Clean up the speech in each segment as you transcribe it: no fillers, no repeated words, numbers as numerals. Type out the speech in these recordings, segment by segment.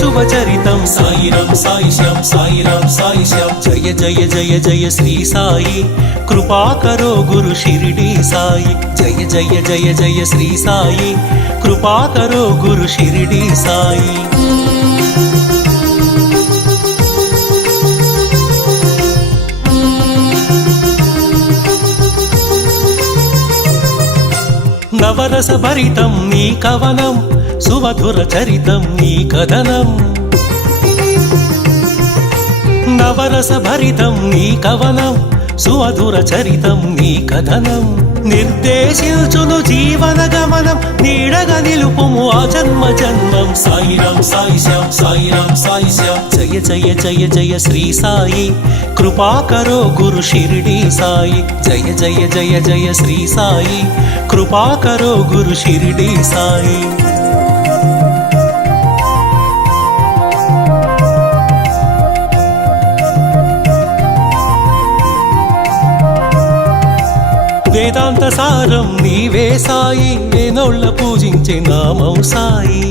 शुभचरितं साईराम साई श्याम साईराम साई श्याम जय जय जय जय श्री साई कृपा करो गुरु शिरडी साई जय जय जय जय श्री साई कृपा करो गुरु शिरडी साई नवरस भरितं नी कवनं सुमधुर चरितं नी कथनं नवरस भरितं नी कवनं सुमधुर चरितं नी कथनं निर्देशिंచును జీవన గమనం నీడగా నిలుపుము ఆ జన్మ జన్మం సాయిరామ్ సాయి శ్యామ్ సాయిరామ్ సాయి శ్యామ్ జయ జయ జయ జయ శ్రీ సాయి कृपा करो गुरु शिरडी साई जय जय जय जय श्री साई कृपा करो गुरु शिरडी साई वेदांत सारं नीवे साई वेनोళ్ళ పూజించే నామం సాయి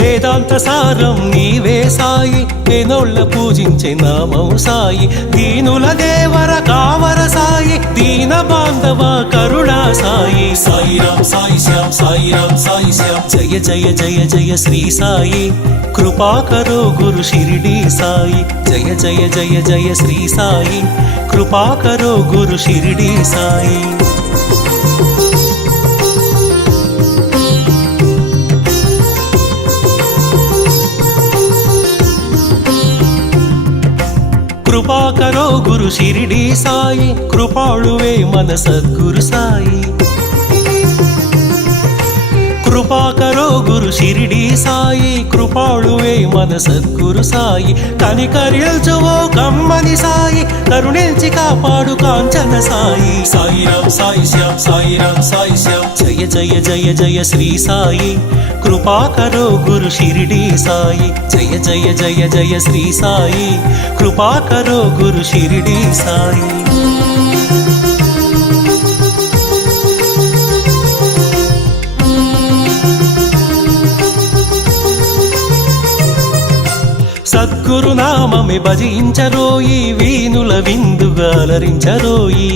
వేదాంత సారం నీవే సాయి వేనోళ్ళ పూజించే నామం సాయి దీనుల దేవర కావర సాయి దీన బాంధవ కరుణా సాయి సాయిరామ్ సాయి శ్యామ్ సాయిరామ్ సాయి శ్యామ్ జయ జయ జయ జయ శ్రీ సాయి कृपा करो गुरु शिरडी साई जय जय जय जय श्री साई कृपा करो गुरु शिरडी साई कृपा करो गुरु शिरडी साई कृपाळुवे मन सद्गुरु साई कृपा करो गुरु शिरडी साई कृपाळुवे मन सद्गुरु साई कनिकरिल्चुवो कम्मनि साई करुणिंचि कापाडु कांचन साई साईराम साई श्याम साईराम साई श्याम जय जय जय जय श्री साई कृपा करो गुरु शिरडी साई जय जय जय जय श्री साई कृपा करो गुरु शिरडी साई సద్గురు నామమే భజించరోయి వీనుల విందుగా అలరించరోయి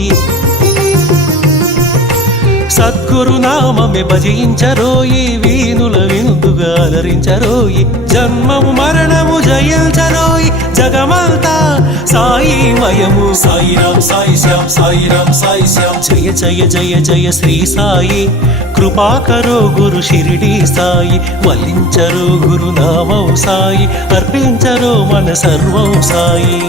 సద్గురు నామమే భజించరోయి వీనుల విందుగా అలరించరోయి జన్మము మరణము జయించరోయి జగమంతా సాయిమయము సాయిరామ్ సాయి శ్యామ్ సాయిరామ్ సాయి శ్యామ్ జయ జయ జయ జయ శ్రీ సాయి कृपा करो गुरु शिरडी साई वलिंचरो गुरु नामौ साई अर्पिंचरो मन सर्वं साई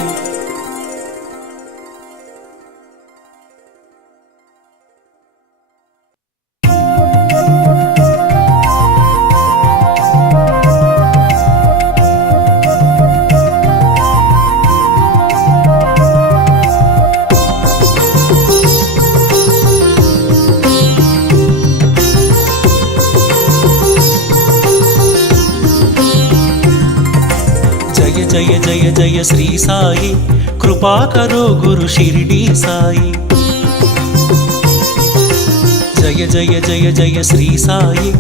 जय जय जय श्री साई कृपा करो गुरु शिरडी साई जय जय जय जय श्री साई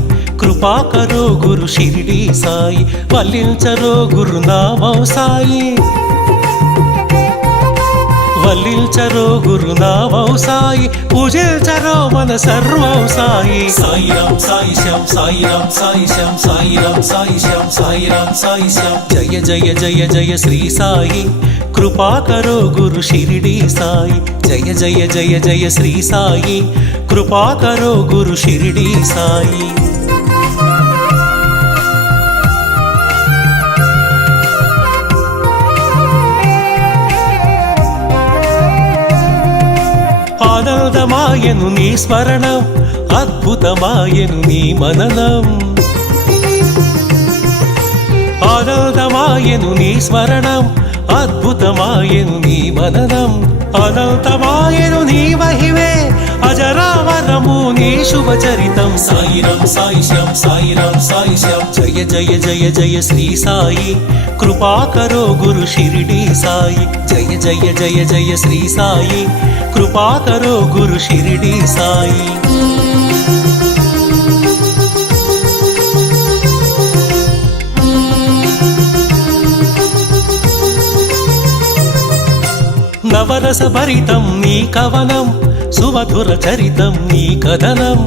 कृपा करो गुरु शिरडी साई वल्लिंचरो गुरु नामं साई वल्लिंचरो गुरु नामं साई पूजिंचरो मन सर्वं साई साईराम साई श्याम साईराम साई श्याम साईराम साई श्याम साईराम साई श्याम जय जय जय जय श्री साई कृपा करो गुरु शिरडी साई जय जय जय जय श्री साई कृपा करो गुरु शिरडी साई ఆనందమాయను నీ స్మరణం అద్భుతమాయను నీ మననం ఆనందమాయను నీ స్మరణం అద్భుతమాయను నీ మననం అనంతమాయను నీ మహిమే అజరామరము నీ శుభచరితం సాయిరామ్ సాయి శ్యామ్ సాయిరామ్ సాయి శ్యామ్ జయ జయ జయ జయ శ్రీ సాయి कृपा करो गुरु शिरडी साई जय जय जय जय श्री साई कृपा करो गुरु शिरडी साई నవరస భరితం నీ కవనం సుమధుర చరితం నీ కథనం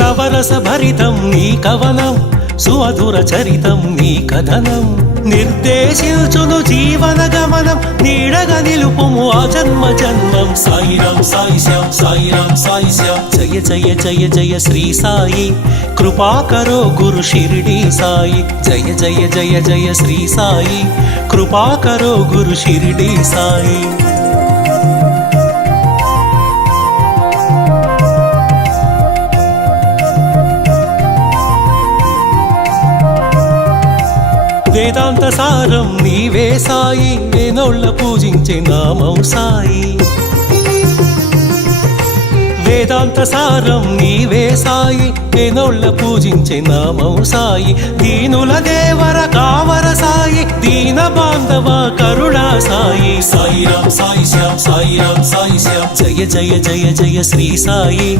నవరస భరితం నీ కవనం సుమధుర చరితం నీ కథనం నిర్దేశించును జీవన గమనం నీడగా నిలుపుము ఆ జన్మ జన్మం సాయిరాం సాయి శ్యామ్ సాయిరాం సాయి శ్యామ్ జయ జయ జయ జయ శ్రీ సాయి కృపాకరో గురు షిరిడి సాయి జయ జయ జయ జయ శ్రీ సాయి కృపాకరో గురు షిరిడి సాయి వేదాంత సారం నీవే సాయి వేనోళ్ళ పూజించే నామం సాయి వేదాంత సారం నీవే సాయి వేనోళ్ళ పూజించే నామం సాయి దీనుల దేవర కావర సాయి దీన బాంధవ కరుణా సాయి సాయిరాం సాయి శ్యామ్ సాయిరాం సాయి శ్యామ్ జయ జయ జయ జయ శ్రీ సాయి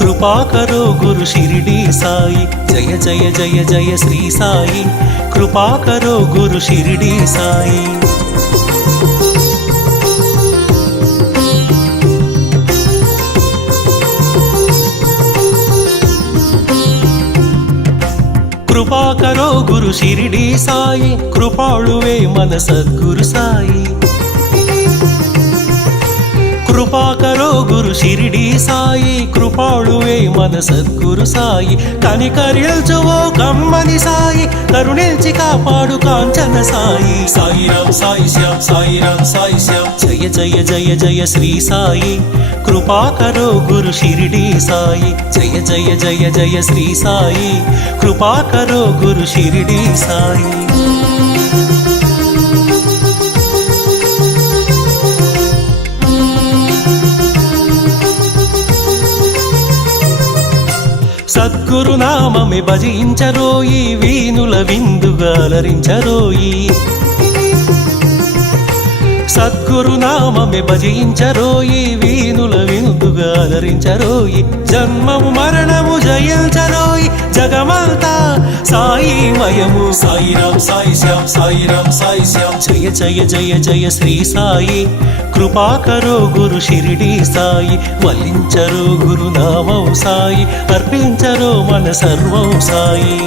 కృపాకరో గురు షిరిడి సాయి జయ జయ జయ జయ శ్రీ సాయి కృపాకరో గురు షిరిడి సాయి కృపాకరో గురు షిరిడి సాయి కృపాళువే మన సద్గురు సాయి కృపాకరో గురు షిరిడి సాయి కృపాళువే మన సద్గురు సాయి కనికరిల్చువో కమ్మని సాయి కరుణించి కాపాడు కాంచన సాయి సాయిరాం సాయి శ్యామ్ సాయిరాం సాయి శ్యామ్ జయ జయ జయ జయ శ్రీ సాయి కృపాకరో గురు షిరిడి సాయి జయ జయ జయ జయ శ్రీ సాయి కృపాకరో గురు షిరిడి సాయి సద్గురు నామమే భజించరోయి వీనుల విందుగా అలరించరోయి సద్గురు నామమే భజించరోయి వీనుల విందుగా అలరించరోయి జన్మము మరణము జయించరోయి జగమంతా సాయి మయము సాయిరాం సాయి శ్యామ్ సాయిరాం సాయి శ్యామ్ జయ జయ జయ జయ శ్రీ సాయి కృపాకరో గురు షిరిడి సాయి వల్లించరో గురు నామం సాయి అర్పించరో మన సర్వం సాయి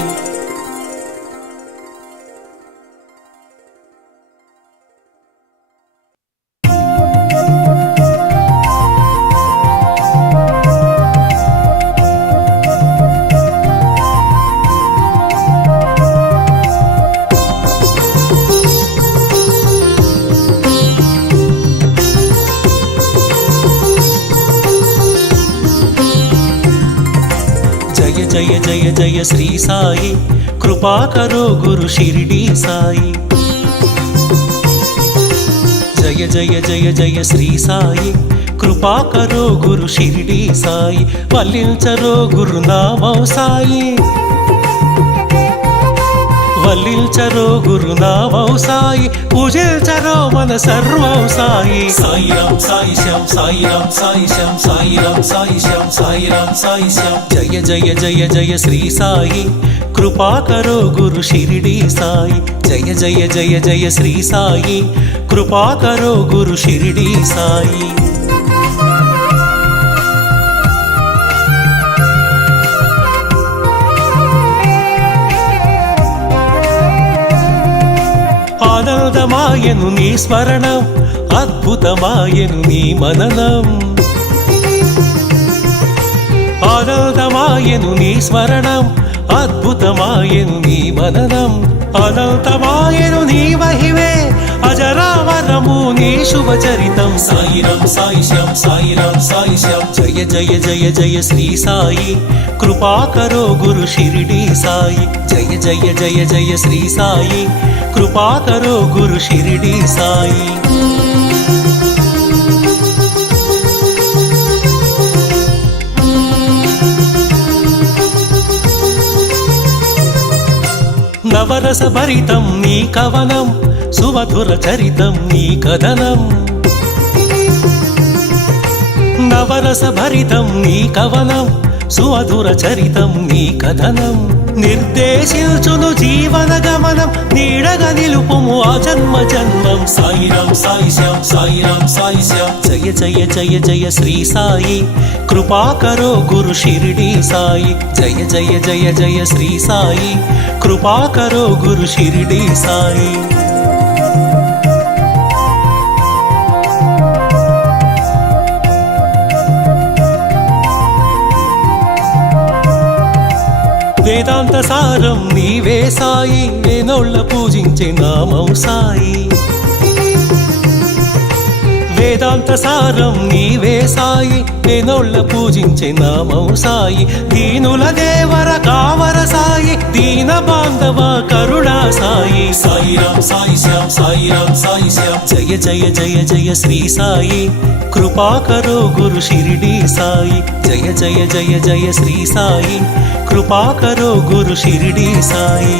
జయ జయ జయ శ్రీ సాయి కృపాకరో గురు షిరిడి సాయి జయ జయ జయ జయ శ్రీ సాయి కృపాకరో గురు షిరిడి సాయి వల్లించరో గురు నామం సాయి వల్లించరో గురు నామం సాయి పూజించరో మన సర్వం సాయి సాయిరాం సాయి శ్యామ్ సాయిరాం సాయి శ్యామ్ సాయిరాం సాయి శ్యామ్ సాయిరాం సాయి శ్యామ్ జయ జయ జయ జయ శ్రీ సాయి కృపాకరో గురు షిరిడి సాయి జయ జయ జయ జయ శ్రీ సాయి కృపాకరో గురు షిరిడి సాయి ఆనందమాయను నీ స్మరణం అద్భుతమాయను నీ మననం ఆనందమాయను నీ స్మరణం అద్భుతమాయను నీ మననం అనంతమాయను నీ మహిమే అజరామరము నీ శుభచరితం సాయిరాం సాయి శ్యామ్ సాయిరాం సాయి శ్యామ్ జయ జయ జయ జయ శ్రీ సాయి కృపాకరో గురు షిరిడి సాయి జయ జయ జయ జయ శ్రీ సాయి కృపాకరో గురు షిరిడి సాయి నవరస భరితం నీ కవనం సుమధుర చరితం నీ కథనం నవరస భరితం నీ కవనం సుమధుర చరితం నీ కథనం నిర్దేశించును జీవన గమనం నీడగా నిలుపుము ఆ జన్మ జన్మం. సాయిరాం సాయి శ్యాం సాయిరాం సాయి శ్యాం. జయ జయ జయ జయ శ్రీ సాయి కృపాకరో గురు షిరిడి సాయి. జయ జయ జయ జయ శ్రీ సాయి కృపాకరో గురు షిరిడి సాయి. వేదాంత సారం నీవే సాయి వేనోళ్ళ పూజించే నామం సాయి. వేదాంత సారం నీవే సాయి వేనోళ్ళ పూజించే నామం సాయి. దీనుల దేవర కావర సాయి దీన బాంధవ కరుణా సాయి. సాయిరాం సాయి శ్యాం సాయిరాం సాయి శ్యాం. జయ జయ జయ జయ శ్రీ సాయి కృపాకరో గురు షిరిడి సాయి. జయ జయ జయ జయ శ్రీ సాయి కృపాకరో గురు షిరిడి సాయి.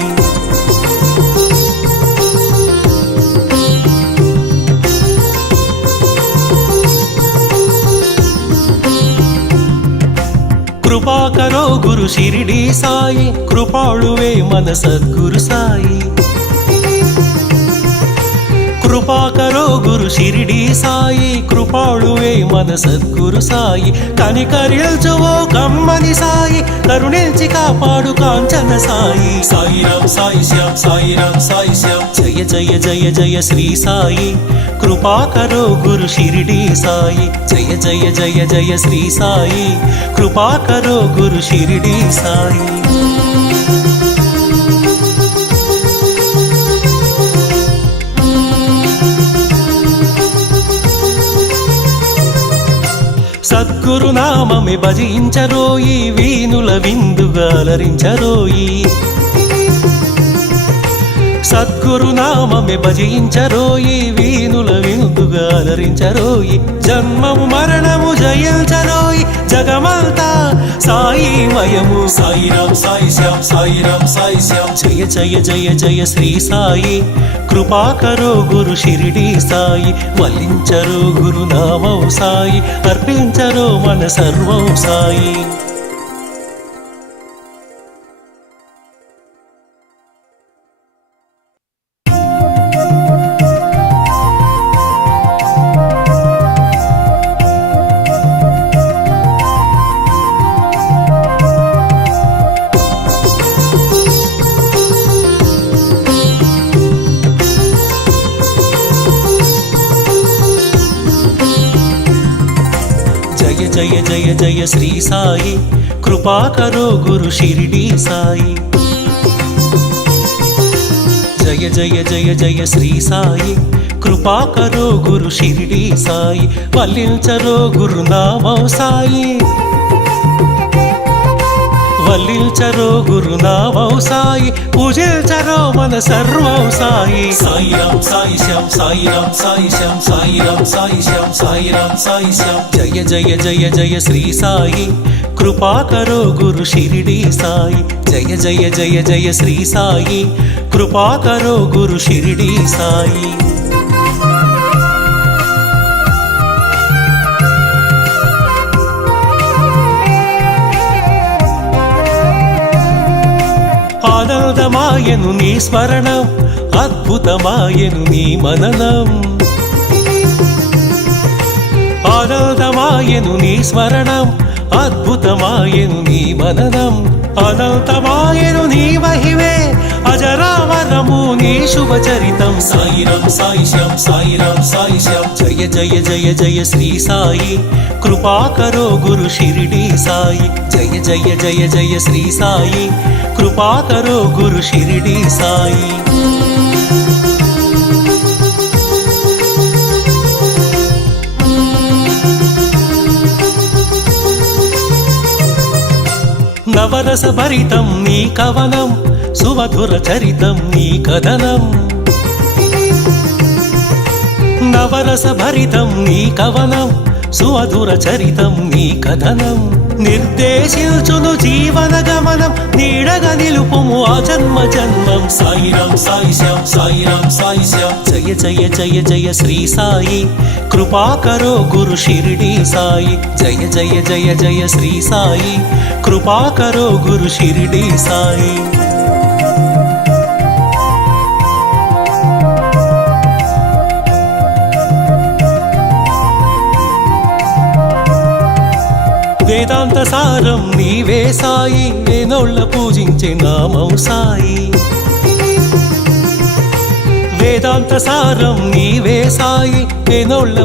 కృపాకరో గురు షిరిడి సాయి కృపాళువే మన సద్గురు సాయి. కృపాకరో గురు షిరిడి సాయి కృపాళువే మన సద్గురు సాయి. కనికరిల్చువో కమ్మని సాయి కరుణించి కాపాడు కాంచన సాయి. సాయిరాం సాయి శ్యాం సాయిరాం సాయి శ్యాం. జయ జయ జయ జయ శ్రీ సాయి కృపాకరో గురు షిరిడి సాయి. జయ జయ జయ జయ శ్రీ సాయి కృపాకరో గురు షిరిడి సాయి. సద్గురు నామమే భజించరోయి వీనుల విందుగా అలరించరోయి. సద్గురు నామమే భజించరోయి వీనుల విందుగా అలరించరోయి. జన్మము మరణము జయించరోయి జగమంతా సాయిమయము. సాయిరాం సాయి శ్యాం సాయిరాం సాయి శ్యాం. జయ జయ జయ జయ శ్రీ సాయి కృపాకరో గురు షిరిడి సాయి. వల్లించరో గురు నామం సాయి అర్పించరో మన సర్వం సాయి. జయ జయ జయ శ్రీ సాయి కృపాకరో గురు షిరిడి సాయి. జయ జయ జయ జయ శ్రీ సాయి కృపాకరో గురు షిరిడి సాయి. వల్లించరో గురు నామం సాయి వల్లించరో గురు నామం సాయి పూజించరో మన సర్వం సాయి. సాయిరాం సాయి శ్యాం సాయిరాం సాయి శ్యాం సాయిరాం సాయి శ్యాం సాయిరాం సాయి శ్యాం. జయ జయ జయ జయ శ్రీ సాయి కృపాకరో గురు షిరిడి సాయి. జయ జయ జయ జయ శ్రీ సాయి కృపాకరో గురు షిరిడి సాయి. ఆనందమాయను నీ స్మరణం అద్భుతమాయను నీ మననం. ఆనందమాయను నీ స్మరణం అద్భుతమాయను నీ మననం. అనంతమాయను నీ మహిమే అజరామరము నీ శుభచరితం. సాయిరాం సాయి శ్యాం సాయిరాం సాయి శ్యాం. జయ జయ జయ జయ శ్రీ సాయి కృపాకరో గురు షిరిడి సాయి. జయ జయ జయ జయ శ్రీ సాయి కృపాకరో గురు షిరిడి సాయి. నవరస భరితం నీ కవనం సుమధుర చరితం నీ కథనం. నవరస భరితం నీ కవనం సుమధుర చరితం నీ కథనం. నిర్దేశించును జీవన గమనం నీడగా నిలుపుము ఆ జన్మ జన్మం. సాయిరాం సాయి శ్యాం సాయిరాం సాయి శ్యాం జయ జయ జయ జయ శ్రీ సాయి కృపాకరో గురు షిరిడి సాయి. జయ జయ జయ జయ శ్రీ సాయి కృపాకరో గురు షిరిడి సాయి. వేదాంత సారం నీవే సాయి వేనోళ్ళ పూజించే నామం సాయి. వేదాంత సారం నీవే సాయి వేనోళ్ళ